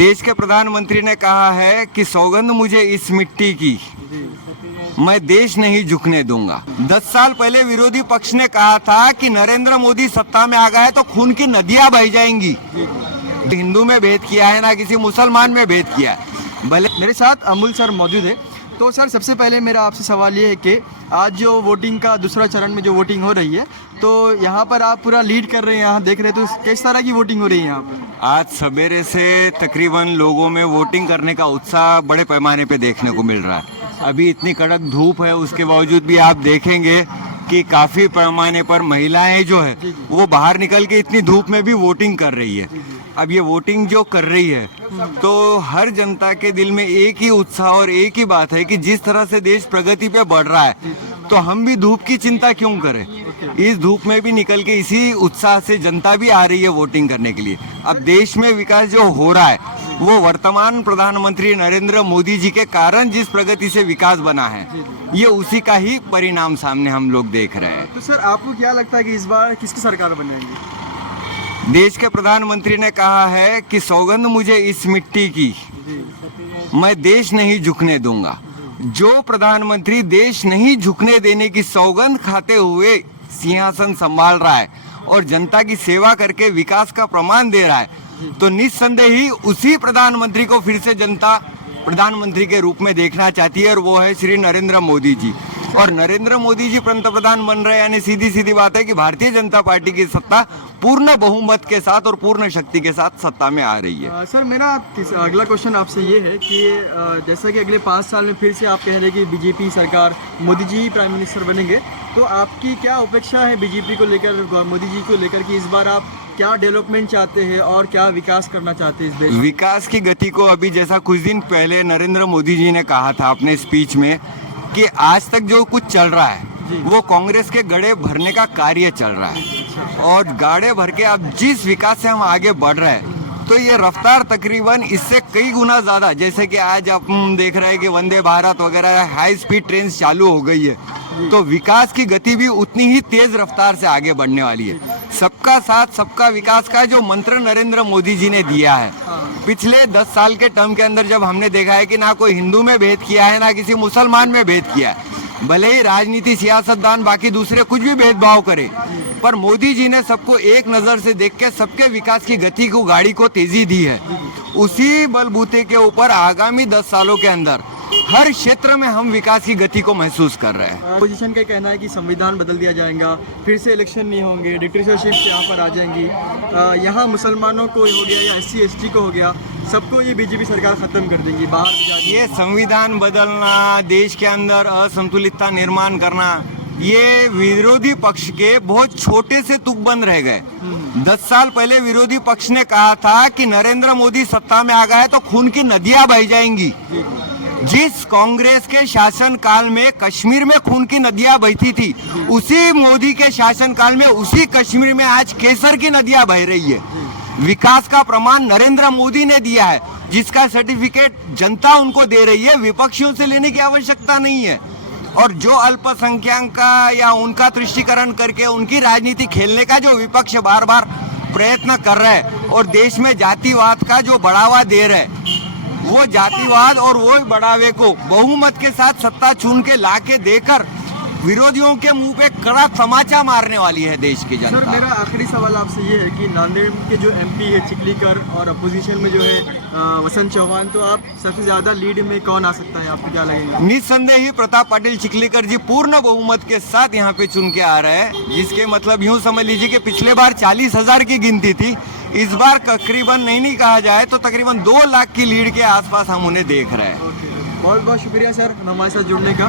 देश के प्रधानमंत्री ने कहा है कि सौगंध मुझे इस मिट्टी की, मैं देश नहीं झुकने दूंगा। 10 साल पहले विरोधी पक्ष ने कहा था कि नरेंद्र मोदी सत्ता में आ गए तो खून की नदियां बह जाएंगी। हिंदू में भेद किया है ना किसी मुसलमान में भेद किया है। भले मेरे साथ अमूल सर मौजूद है। तो सर सबसे पहले मेरा आपसे सवाल ये है कि आज जो वोटिंग का दूसरा चरण में जो वोटिंग हो रही है, तो यहाँ पर आप पूरा लीड कर रहे हैं, यहाँ देख रहे हैं, तो किस तरह की वोटिंग हो रही है यहाँ पर? आज सवेरे से तकरीबन लोगों में वोटिंग करने का उत्साह बड़े पैमाने पे देखने को मिल रहा है। अभी इतनी कड़क धूप है, उसके बावजूद भी आप देखेंगे कि काफी पैमाने पर महिलाएं जो है वो बाहर निकल के इतनी धूप में भी वोटिंग कर रही है। अब ये वोटिंग जो कर रही है तो हर जनता के दिल में एक ही उत्साह और एक ही बात है कि जिस तरह से देश प्रगति पे बढ़ रहा है तो हम भी धूप की चिंता क्यों करें। इस धूप में भी निकल के इसी उत्साह से जनता भी आ रही है वोटिंग करने के लिए। अब देश में विकास जो हो रहा है वो वर्तमान प्रधानमंत्री नरेंद्र मोदी जी के कारण जिस प्रगति से विकास बना है ये उसी का ही परिणाम सामने हम लोग देख रहे हैं। तो सर आपको क्या लगता है कि इस बार किसकी सरकार बनेगी? देश के प्रधानमंत्री ने कहा है कि सौगंध मुझे इस मिट्टी की, मैं देश नहीं झुकने दूंगा। जो प्रधानमंत्री देश नहीं झुकने देने की सौगंध खाते हुए सिंहासन संभाल रहा है और जनता की सेवा करके विकास का प्रमाण दे रहा है तो निस्संदेह ही उसी प्रधानमंत्री को फिर से जनता प्रधानमंत्री के रूप में देखना चाहती है और वो है श्री नरेंद्र मोदी जी। और नरेंद्र मोदी जी पंतप्रधान बन रहे हैं यानी सीधी सीधी बात है कि भारतीय जनता पार्टी की सत्ता पूर्ण बहुमत के साथ और पूर्ण शक्ति के साथ सत्ता में आ रही है। सर मेरा अगला क्वेश्चन आपसे ये है कि जैसा कि अगले 5 साल में फिर से आप कह रहे हैं कि बीजेपी सरकार, मोदी जी प्राइम मिनिस्टर बनेंगे, तो आपकी क्या अपेक्षा है बीजेपी को लेकर, मोदी जी को लेकर, कि इस बार आप क्या डेवलपमेंट चाहते हैं और क्या विकास करना चाहते हैं इस देश में? विकास की गति को अभी जैसा कुछ दिन पहले नरेंद्र मोदी जी ने कहा था अपने स्पीच में कि आज तक जो कुछ चल रहा है वो कांग्रेस के गड़े भरने का कार्य चल रहा है और गाड़े भर के अब जिस विकास से हम आगे बढ़ रहे हैं तो ये रफ्तार तकरीबन इससे कई गुना ज्यादा, जैसे कि आज हम देख रहे हैं कि वंदे भारत वगैरह हाई स्पीड ट्रेन चालू हो गई है तो विकास की गति भी उतनी ही तेज रफ्तार से आगे बढ़ने वाली है। सबका साथ सबका विकास का जो मंत्र नरेंद्र मोदी जी ने दिया है पिछले 10 साल के टर्म के अंदर जब हमने देखा है कि ना कोई हिंदू में भेद किया है ना किसी मुसलमान में भेद किया है, भले ही राजनीति सियासतदान बाकी दूसरे कुछ भी भेदभाव करे पर मोदी जी ने सबको एक नजर से देख के सबके विकास की गति को गाड़ी को तेजी दी है। उसी बलबूते के ऊपर आगामी 10 सालों के अंदर हर क्षेत्र में हम विकास की गति को महसूस कर रहे हैं। अपोजिशन का कहना है कि संविधान बदल दिया जाएगा, फिर से इलेक्शन नहीं होंगे, डिक्टेटरशिप यहाँ पर आ जाएंगी, यहाँ मुसलमानों को हो गया या SC ST को हो गया, सबको ये बीजेपी सरकार खत्म कर देंगी बाहर। ये संविधान बदलना, देश के अंदर असंतुलितता निर्माण करना, ये विरोधी पक्ष के बहुत छोटे से तुकबंद रह गए। 10 साल पहले विरोधी पक्ष ने कहा था कि नरेंद्र मोदी सत्ता में आ गए तो खून की नदियां बह जाएंगी। जिस कांग्रेस के शासन काल में कश्मीर में खून की नदियां बहती थी उसी मोदी के शासन काल में उसी कश्मीर में आज केसर की नदियां बह रही है। विकास का प्रमाण नरेंद्र मोदी ने दिया है जिसका सर्टिफिकेट जनता उनको दे रही है, विपक्षियों से लेने की आवश्यकता नहीं है। और जो अल्पसंख्यक का या उनका तुष्टीकरण करके उनकी राजनीति खेलने का जो विपक्ष बार बार प्रयत्न कर रहे हैं और देश में जातिवाद का जो बढ़ावा दे रहे हैं वो जातिवाद और वो बढ़ावे को बहुमत के साथ सत्ता चुन के लाके देकर विरोधियों के मुंह पे कड़ा तमाचा मारने वाली है देश की जनता। सर मेरा आखिरी सवाल आपसे ये है कि नांदेड़ के जो MP है चिखलीकर और अपोजिशन में जो है वसंत चौहान, तो आप सबसे ज्यादा लीड में कौन आ सकता है, आपको क्या लगेगा? निस्संदेह ही प्रताप पाटिल चिखलीकर जी पूर्ण बहुमत के साथ यहाँ पे चुन के आ रहे हैं, जिसके मतलब यूं समझ लीजिए कि पिछले बार 40,000 की गिनती थी, इस बार तकरीबन नहीं कहा जाए तो तकरीबन 2 लाख की लीड के आसपास हम उन्हें देख रहे हैं। बहुत बहुत शुक्रिया सर हमारे साथ जुड़ने का।